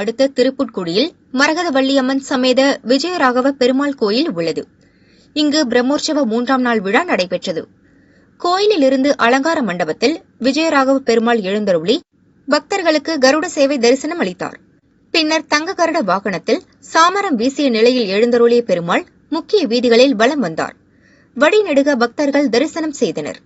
குன்றம் அடுத்த திருப்புட்குடியில் மரகதவள்ளியம்மன் சமேத விஜயராகவ பெருமாள் கோயில் உள்ளது. இங்கு பிரம்மோற்சவ 3ஆம் நாள் விழா நடைபெற்றது. கோயிலிலிருந்து அலங்கார மண்டபத்தில் விஜயராகவ பெருமாள் எழுந்தருளி பக்தர்களுக்கு கருட சேவை தரிசனம் அளித்தார். பின்னர் தங்க கருட வாகனத்தில் சாமரம் வீசிய நிலையில் எழுந்தருளிய பெருமாள் முக்கிய வீதிகளில் வலம் வந்தார். வழிநெடுக பக்தர்கள் தரிசனம் செய்தனர்.